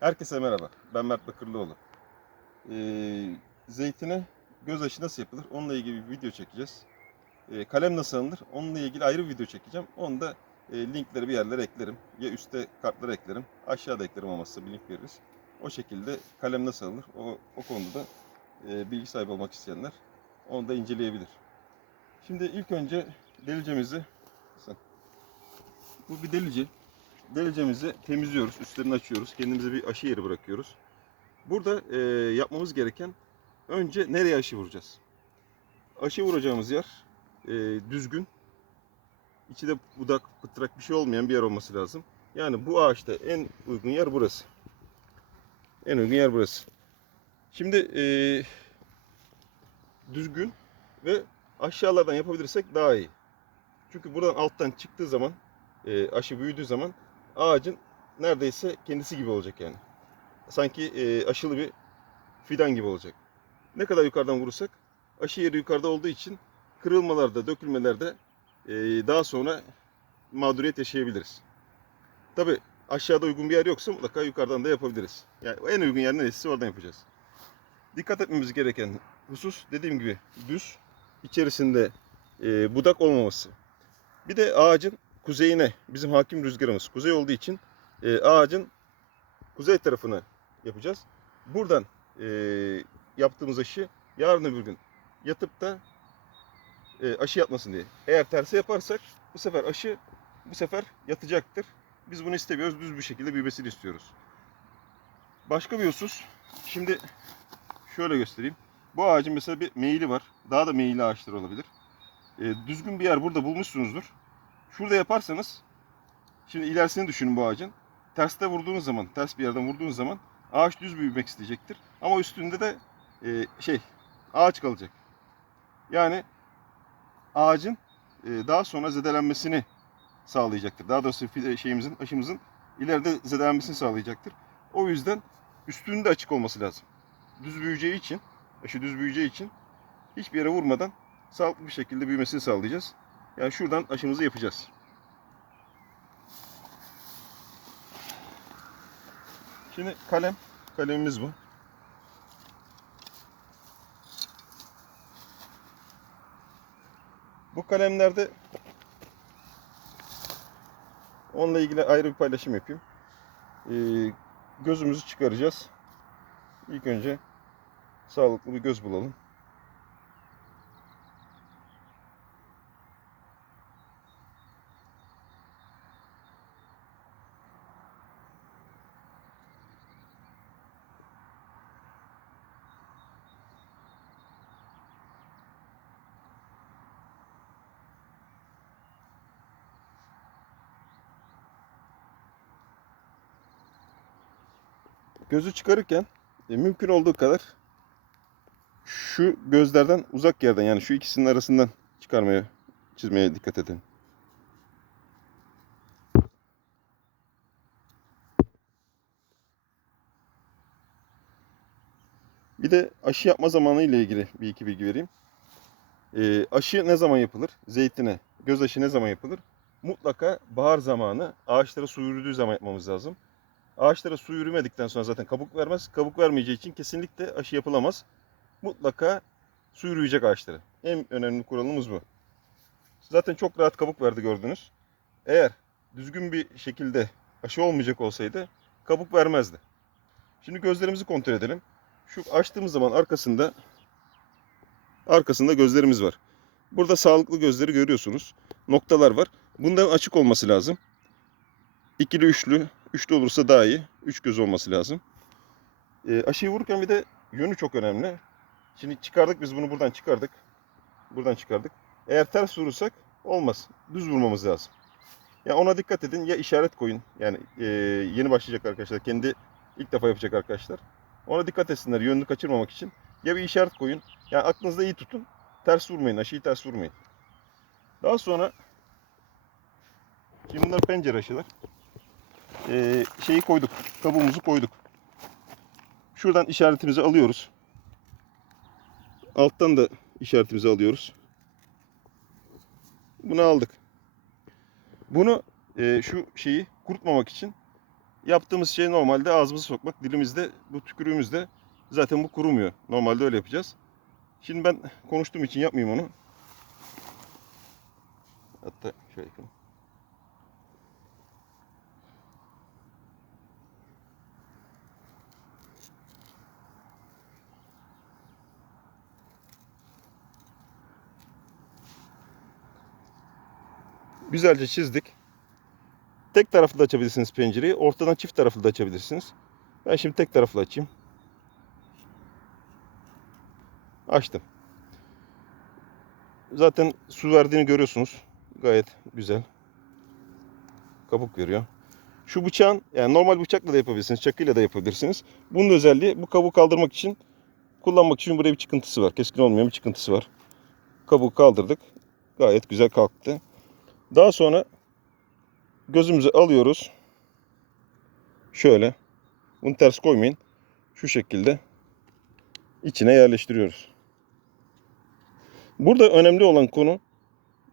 Herkese merhaba. Ben Mert Bakırlıoğlu. Ee, zeytine göz aşı nasıl yapılır? Onunla ilgili bir video çekeceğiz. Ee, kalem nasıl alınır? Onunla ilgili ayrı bir video çekeceğim. Onu da e, linkleri bir yerlere eklerim. Ya üstte kartlara eklerim. Aşağıda eklerim olmazsa bir link veririz. O şekilde kalem nasıl alınır? O, o konuda da e, bilgi sahibi olmak isteyenler onu da inceleyebilir. Şimdi ilk önce delicemizi bu bir delice. Delicemizi temizliyoruz, üstlerini açıyoruz, kendimize bir aşı yeri bırakıyoruz. Burada e, yapmamız gereken önce nereye aşı vuracağız? Aşı vuracağımız yer e, düzgün, içi de budak, pıtrak bir şey olmayan bir yer olması lazım. Yani bu ağaçta en uygun yer burası. En uygun yer burası. Şimdi e, düzgün ve aşağılardan yapabilirsek daha iyi. Çünkü buradan alttan çıktığı zaman e, aşı büyüdüğü zaman ağacın neredeyse kendisi gibi olacak yani. Sanki e, aşılı bir fidan gibi olacak. Ne kadar yukarıdan vurursak aşı yeri yukarıda olduğu için kırılmalarda, dökülmelerde e, daha sonra mağduriyet yaşayabiliriz. Tabi aşağıda uygun bir yer yoksa mutlaka yukarıdan da yapabiliriz. Yani en uygun yer neresi oradan yapacağız. Dikkat etmemiz gereken husus dediğim gibi düz, içerisinde e, budak olmaması. Bir de ağacın kuzeyine bizim hakim rüzgarımız kuzey olduğu için e, ağacın kuzey tarafını yapacağız. Buradan e, yaptığımız aşı yarın öbür gün yatıp da e, aşı yapmasın diye. Eğer tersi yaparsak bu sefer aşı bu sefer yatacaktır. Biz bunu istemiyoruz. Düz bir şekilde büyümesini istiyoruz. Başka bir husus. Şimdi şöyle göstereyim. Bu ağacın mesela bir meyili var. Daha da meyilli ağaçlar olabilir. E, düzgün bir yer burada bulmuşsunuzdur. Şurada yaparsanız şimdi ilerisini düşünün bu ağacın. Terste vurduğunuz zaman, ters bir yerden vurduğunuz zaman ağaç düz büyümek isteyecektir. Ama üstünde de e, şey ağaç kalacak. Yani ağacın e, daha sonra zedelenmesini sağlayacaktır. Daha doğrusu şeyimizin, aşımızın ileride zedelenmesini sağlayacaktır. O yüzden üstünün de açık olması lazım. Düz büyüyeceği için, aşı düz büyüyeceği için hiçbir yere vurmadan sağlıklı bir şekilde büyümesini sağlayacağız. Yani şuradan aşımızı yapacağız. Şimdi kalem, kalemimiz bu. Bu kalemlerde onunla ilgili ayrı bir paylaşım yapayım. Ee, gözümüzü çıkaracağız. İlk önce sağlıklı bir göz bulalım. Gözü çıkarırken e, mümkün olduğu kadar şu gözlerden uzak yerden yani şu ikisinin arasından çıkarmaya çizmeye dikkat edin. Bir de aşı yapma zamanı ile ilgili bir iki bilgi vereyim. E, aşı ne zaman yapılır? Zeytine göz aşı ne zaman yapılır? Mutlaka bahar zamanı ağaçlara su yürüdüğü zaman yapmamız lazım. Ağaçlara su yürümedikten sonra zaten kabuk vermez. Kabuk vermeyeceği için kesinlikle aşı yapılamaz. Mutlaka su yürüyecek ağaçlara. En önemli kuralımız bu. Zaten çok rahat kabuk verdi gördünüz. Eğer düzgün bir şekilde aşı olmayacak olsaydı kabuk vermezdi. Şimdi gözlerimizi kontrol edelim. Şu açtığımız zaman arkasında arkasında gözlerimiz var. Burada sağlıklı gözleri görüyorsunuz. Noktalar var. Bunların açık olması lazım. İkili üçlü Üçlü olursa daha iyi. Üç göz olması lazım. E, aşıyı vururken bir de yönü çok önemli. Şimdi çıkardık biz bunu buradan çıkardık. Buradan çıkardık. Eğer ters vurursak olmaz. Düz vurmamız lazım. Ya ona dikkat edin. Ya işaret koyun. Yani e, yeni başlayacak arkadaşlar. Kendi ilk defa yapacak arkadaşlar. Ona dikkat etsinler yönünü kaçırmamak için. Ya bir işaret koyun. Yani aklınızda iyi tutun. Ters vurmayın. Aşıyı ters vurmayın. Daha sonra şimdi bunlar pencere aşılar e, şeyi koyduk. Kabuğumuzu koyduk. Şuradan işaretimizi alıyoruz. Alttan da işaretimizi alıyoruz. Bunu aldık. Bunu e, şu şeyi kurutmamak için yaptığımız şey normalde ağzımızı sokmak. Dilimizde bu tükürüğümüzde zaten bu kurumuyor. Normalde öyle yapacağız. Şimdi ben konuştuğum için yapmayayım onu. Hatta şöyle yapalım. Güzelce çizdik. Tek taraflı da açabilirsiniz pencereyi. Ortadan çift taraflı da açabilirsiniz. Ben şimdi tek taraflı açayım. Açtım. Zaten su verdiğini görüyorsunuz. Gayet güzel. Kabuk veriyor. Şu bıçağın yani normal bıçakla da yapabilirsiniz. Çakıyla da yapabilirsiniz. Bunun özelliği bu kabuğu kaldırmak için kullanmak için buraya bir çıkıntısı var. Keskin olmayan bir çıkıntısı var. Kabuğu kaldırdık. Gayet güzel kalktı. Daha sonra gözümüzü alıyoruz. Şöyle. Bunu ters koymayın. Şu şekilde içine yerleştiriyoruz. Burada önemli olan konu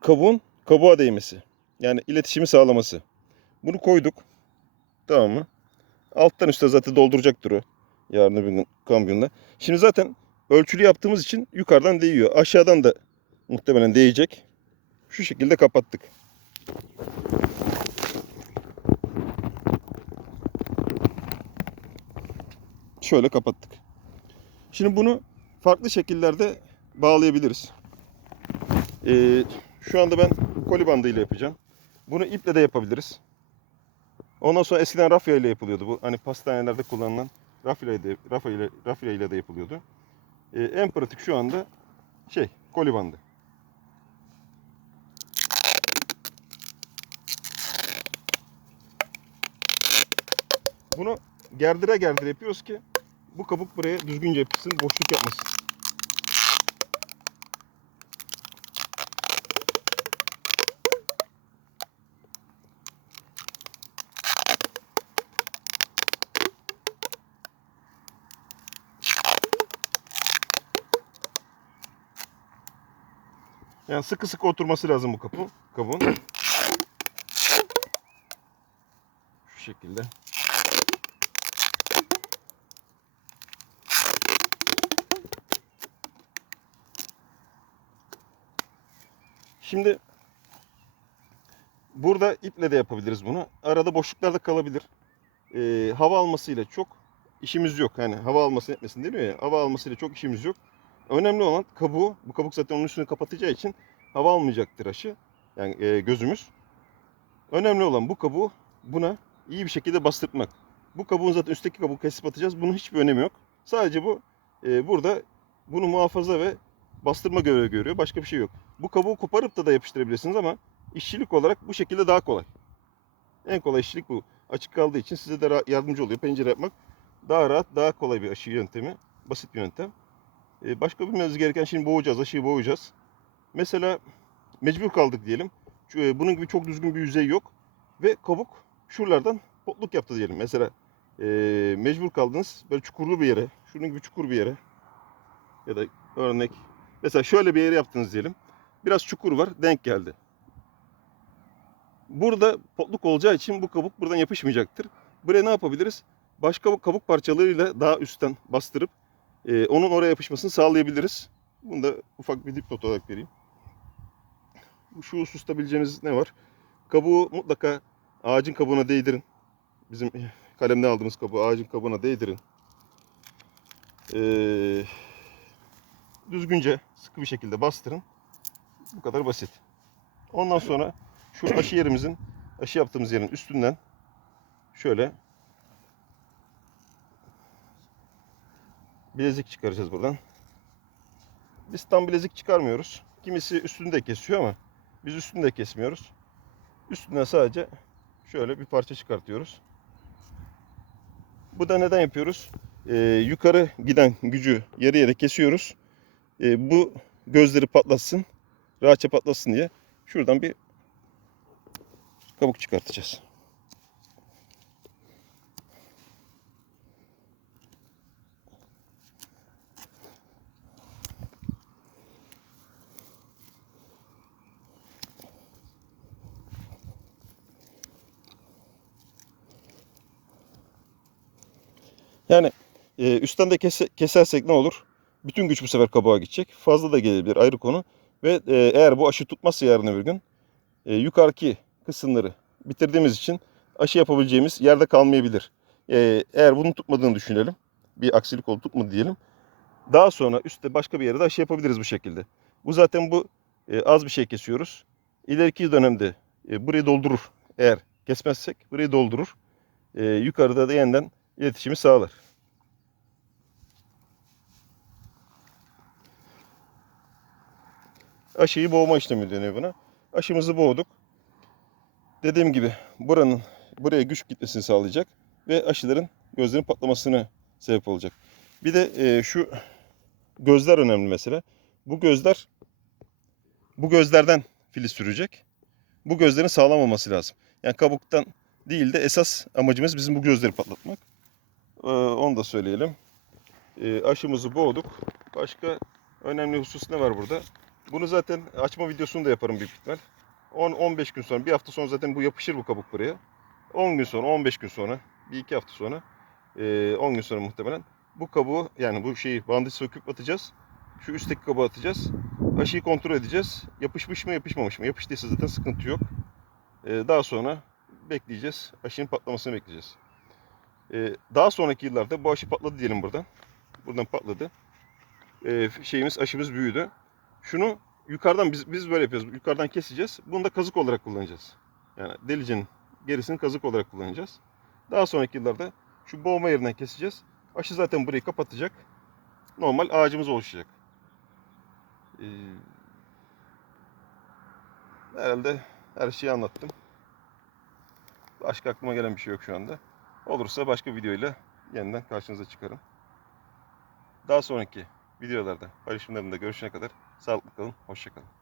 kabuğun kabuğa değmesi. Yani iletişimi sağlaması. Bunu koyduk. Tamam mı? Alttan üstte zaten dolduracaktır o. Yarın öbür gün kamyonda. Şimdi zaten ölçülü yaptığımız için yukarıdan değiyor. Aşağıdan da muhtemelen değecek. Şu şekilde kapattık. Şöyle kapattık. Şimdi bunu farklı şekillerde bağlayabiliriz. Ee, şu anda ben koli bandıyla yapacağım. Bunu iple de yapabiliriz. Ondan sonra eskiden rafya ile yapılıyordu. Bu hani pastanelerde kullanılan rafya ile, rafya ile, rafya ile de yapılıyordu. Ee, en pratik şu anda şey koli bandı. Bunu gerdire gerdire yapıyoruz ki bu kabuk buraya düzgünce yapışsın, boşluk yapmasın. Yani sıkı sıkı oturması lazım bu kapı, kabuğun. Şu şekilde. Şimdi burada iple de yapabiliriz bunu. Arada boşluklarda kalabilir. Ee, hava almasıyla çok işimiz yok. Yani hava alması etmesin deniyor ya. Hava almasıyla çok işimiz yok. Önemli olan kabuğu. Bu kabuk zaten onun üstünü kapatacağı için hava almayacaktır aşı. Yani e, gözümüz. Önemli olan bu kabuğu buna iyi bir şekilde bastırmak. Bu kabuğun zaten üstteki kabuğu kesip atacağız. Bunun hiçbir önemi yok. Sadece bu e, burada bunu muhafaza ve bastırma görevi görüyor. Başka bir şey yok. Bu kabuğu koparıp da da yapıştırabilirsiniz ama işçilik olarak bu şekilde daha kolay. En kolay işçilik bu. Açık kaldığı için size de yardımcı oluyor. Pencere yapmak daha rahat, daha kolay bir aşı yöntemi. Basit bir yöntem. Ee, başka bilmemiz gereken şimdi boğacağız, aşıyı boğacağız. Mesela mecbur kaldık diyelim. E, Bunun gibi çok düzgün bir yüzey yok. Ve kabuk şuralardan potluk yaptı diyelim. Mesela e, mecbur kaldınız böyle çukurlu bir yere, şunun gibi çukur bir yere ya da örnek Mesela şöyle bir yere yaptınız diyelim. Biraz çukur var, denk geldi. Burada potluk olacağı için bu kabuk buradan yapışmayacaktır. Buraya ne yapabiliriz? Başka kabuk parçalarıyla daha üstten bastırıp e, onun oraya yapışmasını sağlayabiliriz. Bunu da ufak bir dipnot olarak vereyim. Şu hususta bileceğiniz ne var? Kabuğu mutlaka ağacın kabuğuna değdirin. Bizim kalemde aldığımız kabuğu ağacın kabuğuna değdirin. Eee düzgünce sıkı bir şekilde bastırın. Bu kadar basit. Ondan sonra şu aşı yerimizin aşı yaptığımız yerin üstünden şöyle bilezik çıkaracağız buradan. Biz tam bilezik çıkarmıyoruz. Kimisi üstünde kesiyor ama biz üstünde kesmiyoruz. Üstünden sadece şöyle bir parça çıkartıyoruz. Bu da neden yapıyoruz? Ee, yukarı giden gücü yarı yere kesiyoruz e, bu gözleri patlatsın, rahatça patlasın diye şuradan bir kabuk çıkartacağız. Yani e, üstten de kese- kesersek ne olur? Bütün güç bu sefer kabuğa gidecek. Fazla da gelebilir ayrı konu. Ve e, eğer bu aşı tutmazsa yarın öbür gün e, yukarıki kısımları bitirdiğimiz için aşı yapabileceğimiz yerde kalmayabilir. E, eğer bunun tutmadığını düşünelim. Bir aksilik oldu tutmadı diyelim. Daha sonra üstte başka bir yerde aşı yapabiliriz bu şekilde. Bu zaten bu e, az bir şey kesiyoruz. İleriki dönemde e, burayı doldurur. Eğer kesmezsek burayı doldurur. E, yukarıda da yeniden iletişimi sağlar. Aşıyı boğma işlemi deniyor buna. Aşımızı boğduk. Dediğim gibi buranın buraya güç gitmesini sağlayacak ve aşıların gözlerin patlamasını sebep olacak. Bir de e, şu gözler önemli mesela. Bu gözler bu gözlerden filiz sürecek. Bu gözlerin sağlam olması lazım. Yani kabuktan değil de esas amacımız bizim bu gözleri patlatmak. Ee, onu da söyleyelim. Ee, aşımızı boğduk. Başka önemli husus ne var burada? Bunu zaten açma videosunu da yaparım büyük ihtimal. 10-15 gün sonra, bir hafta sonra zaten bu yapışır bu kabuk buraya. 10 gün sonra, 15 gün sonra, bir iki hafta sonra, ee, 10 gün sonra muhtemelen bu kabuğu yani bu şeyi bandaj söküp atacağız. Şu üstteki kabuğu atacağız. Aşıyı kontrol edeceğiz. Yapışmış mı yapışmamış mı? Yapıştıysa zaten sıkıntı yok. Ee, daha sonra bekleyeceğiz. Aşının patlamasını bekleyeceğiz. Ee, daha sonraki yıllarda bu aşı patladı diyelim buradan. Buradan patladı. Şeyimiz aşımız büyüdü. Şunu yukarıdan biz, biz böyle yapıyoruz. Yukarıdan keseceğiz. Bunu da kazık olarak kullanacağız. Yani delicinin gerisini kazık olarak kullanacağız. Daha sonraki yıllarda şu boğma yerinden keseceğiz. Aşı zaten burayı kapatacak. Normal ağacımız oluşacak. Ee, herhalde her şeyi anlattım. Başka aklıma gelen bir şey yok şu anda. Olursa başka videoyla yeniden karşınıza çıkarım. Daha sonraki videolarda paylaşımlarımda görüşene kadar sağlıklı kalın, hoşça kalın.